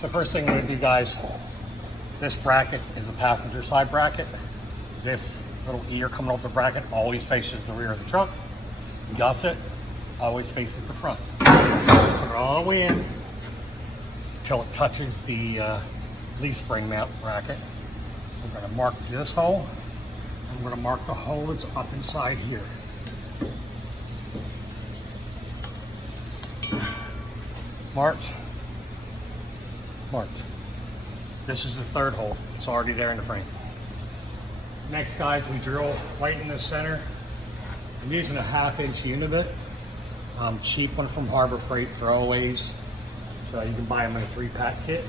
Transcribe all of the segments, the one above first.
So first thing we're gonna do, guys, this bracket is a passenger side bracket. This little ear coming off the bracket always faces the rear of the truck. Gusset always faces the front. Put it all the way in until it touches the leaf spring mount bracket. We're gonna mark this hole. I'm gonna mark the hole that's up inside here. Marked. Marked. This is the third hole. It's already there in the frame. Next, guys, we drill right in the center. I'm using a 1/2-inch unibit. Cheap one from Harbor Freight, throwaways. So you can buy them in a 3-pack kit.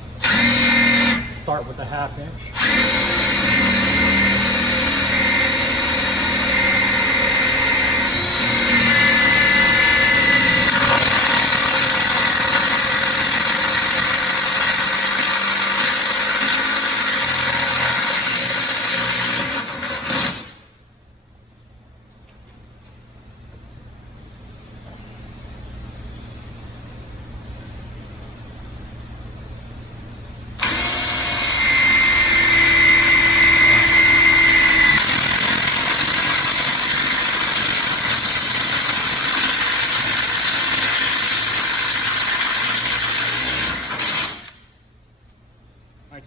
Start with a 1/2-inch.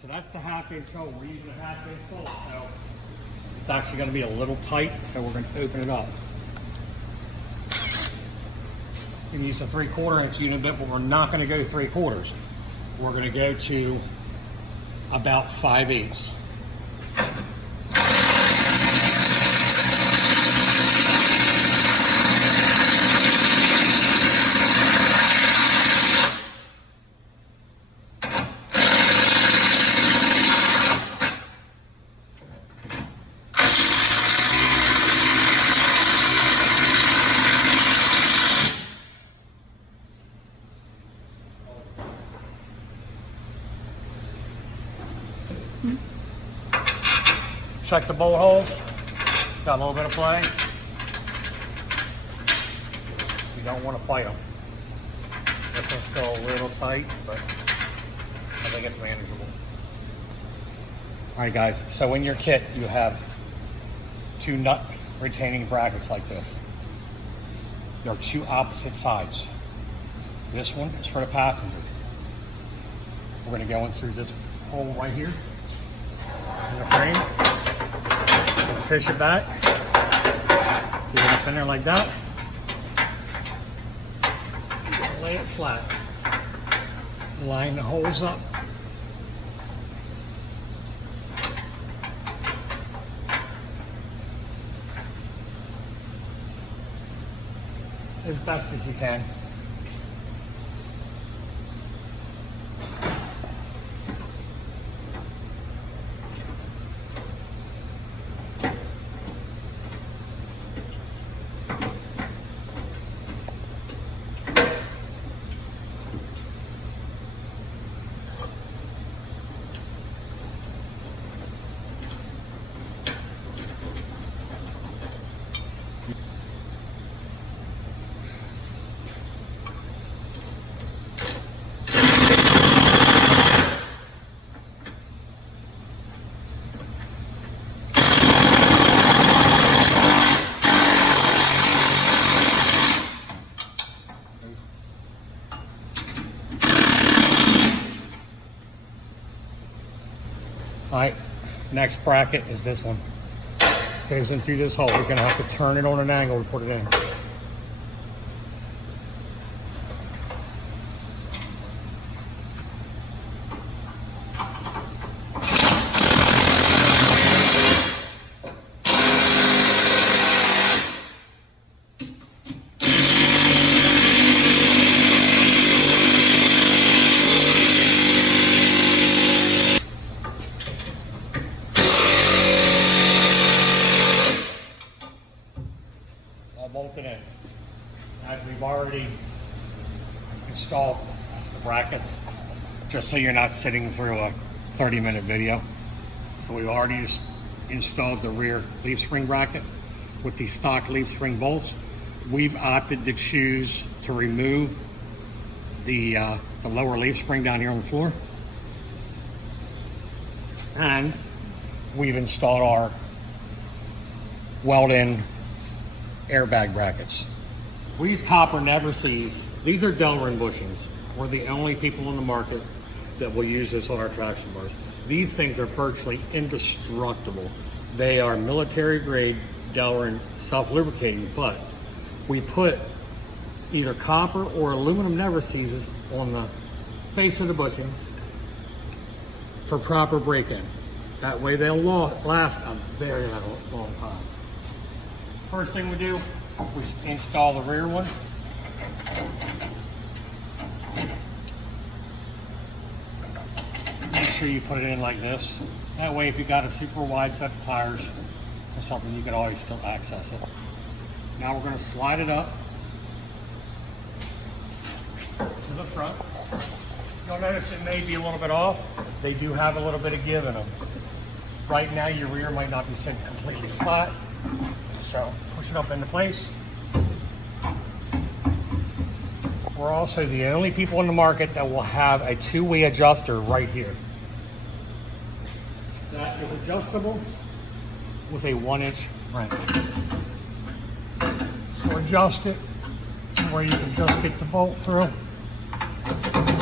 So that's the 1/2-inch hole. We're using a 1/2-inch hole, so it's actually going to be a little tight, so we're going to open it up. You can use a 3/4-inch unibit, but we're not going to go 3/4. We're going to go to about 5/8. Check the bolt holes. Got a little bit of play. You don't want to fight them. This one's still a little tight, but I think it's manageable. All right, guys. So in your kit, you have 2 nut retaining brackets like this. They're 2 opposite sides. This one is for the passenger. We're going to go in through this hole right here in the frame. Fish it back. Get it up in there like that. Lay it flat. Line the holes up. As best as you can. All right, next bracket is this one. Goes in through this hole. We're gonna have to turn it on an angle to put it in. Bolted in. As we've already installed the brackets, just so you're not sitting through a 30-minute video. So we've already installed the rear leaf spring bracket with these stock leaf spring bolts. We've opted to choose to remove the lower leaf spring down here on the floor And we've installed our weld-in airbag brackets. We use copper never sees. These are Delrin bushings. We're the only people in the market that will use this on our traction bars. These things are virtually indestructible. They are military grade Delrin self-lubricating, but we put either copper or aluminum never seizes on the face of the bushings for proper break-in. That way they'll last a very long time. First thing we do, we install the rear one. Make sure you put it in like this. That way if you got a super wide set of tires or something, you can always still access it. Now we're going to slide it up to the front. You'll notice it may be a little bit off. They do have a little bit of give in them. Right now your rear might not be sitting completely flat, so push it up into place. We're also the only people in the market that will have a two-way adjuster right here. That is adjustable with a 1-inch wrench. So adjust it to where you can just get the bolt through. The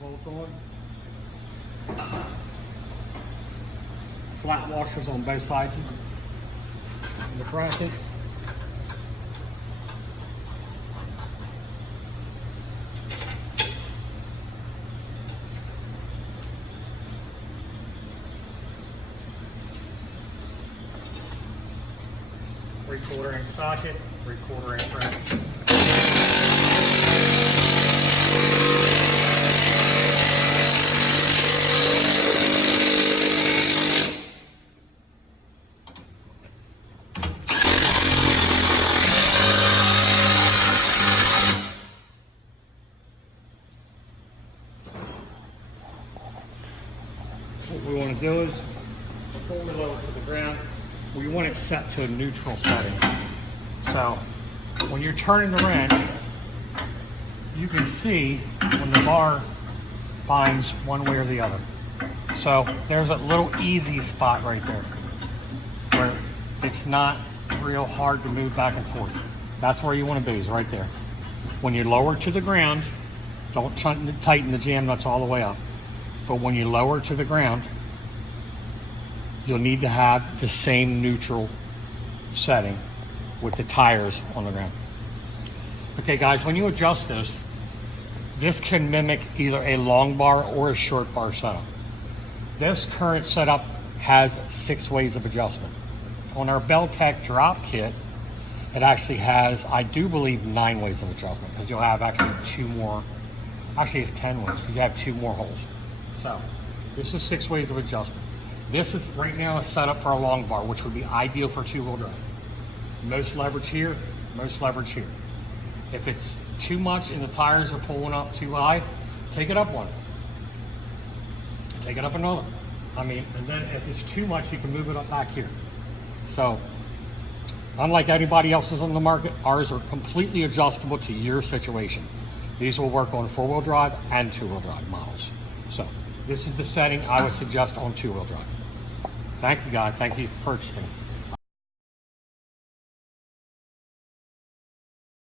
bolt on. Flat washers on both sides of the bracket. Three-quarter-inch socket, three-quarter-inch wrench. What we want to do is pull it over to the ground. We want it set to a neutral setting. So when you're turning the wrench, you can see when the bar binds one way or the other. So there's a little easy spot right there where it's not real hard to move back and forth. That's where you want to be, is right there. When you lower to the ground, don't tighten the jam nuts all the way up. But when you lower to the ground, you'll need to have the same neutral setting with the tires on the ground. Okay guys, when you adjust this, this can mimic either a long bar or a short bar setup. This current setup has 6 ways of adjustment. On our Beltec drop kit, it actually has, I do believe, 9 ways of adjustment, because you'll have actually 2 more, actually it's 10 ways, because you have 2 more holes. So this is 6 ways of adjustment. This is right now a setup for a long bar, which would be ideal for 2-wheel drive. Most leverage here, most leverage here. If it's too much and the tires are pulling up too high, take it up one. Take it up another. I mean, and then if it's too much, you can move it up back here. So, unlike anybody else's on the market, ours are completely adjustable to your situation. These will work on 4-wheel drive and 2-wheel drive models. So, this is the setting I would suggest on 2-wheel drive. Thank you guys, thank you for purchasing.